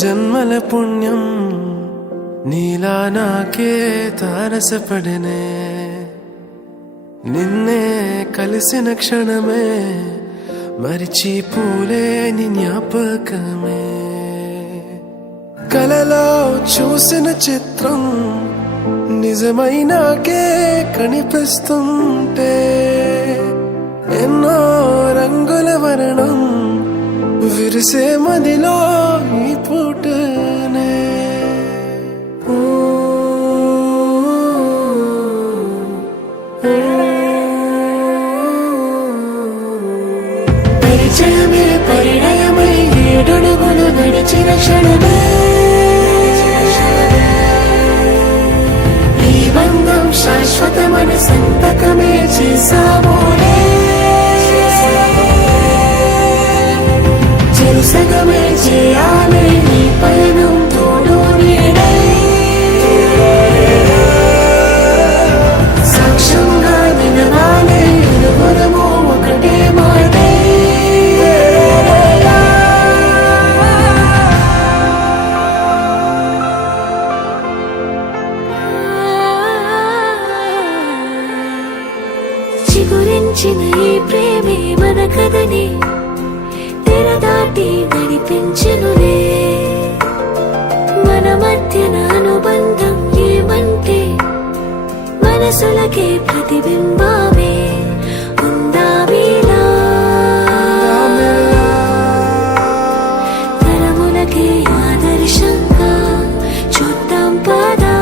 జన్మల పుణ్యం నీలా నాకే తారసపడనే నిన్నే కలిసిన క్షణమే మరిచిపోలేని జ్ఞాపకమే కలలో చూసిన చిత్రం నిజమైనాకే కనిపిస్తుంటే ఎన్నో రంగుల వర్ణం విరిసే మదిలో ఈ పూటనే పరిచయమే పరిణయమై ఏడడుగులు నడిచిన క్షణమే ఈ బంధం శాశ్వతమని సంతకమే చేసామోనే చెరుసగమే చేయాలి నీ పయనం తోడు నీడై సాక్ష్యంగా వినవాలి ఇరువురము ఒకటే మాటే చిగురించిన ఈ ప్రేమే మన కథని తెరదాటి నడిపించునులే మన మధ్యన అనుబంధం ఏమంటే మనసులకే ప్రతిబింబమే ఉందామేలా తరములకే ఆదర్శంగా చూద్దాం పదా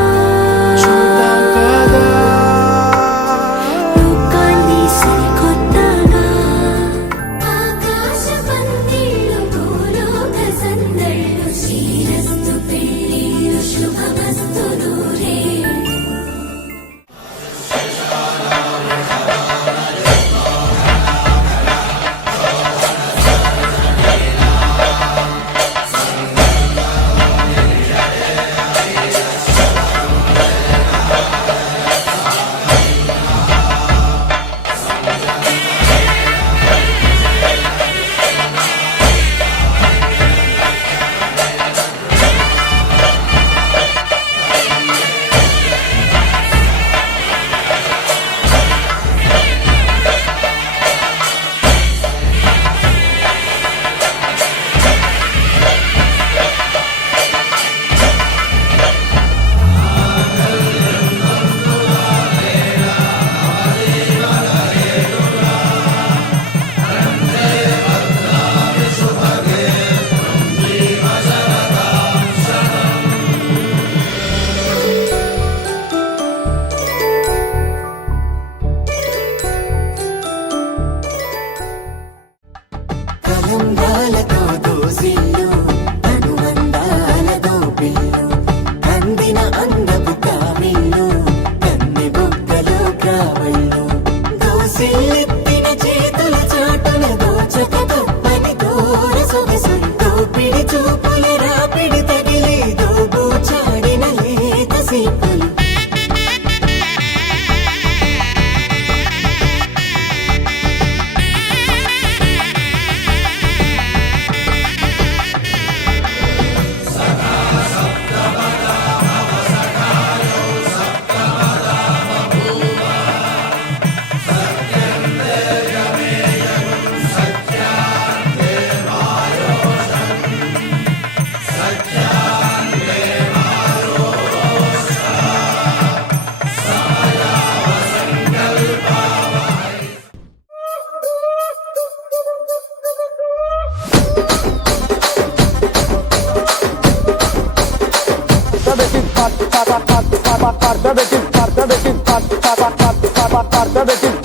Part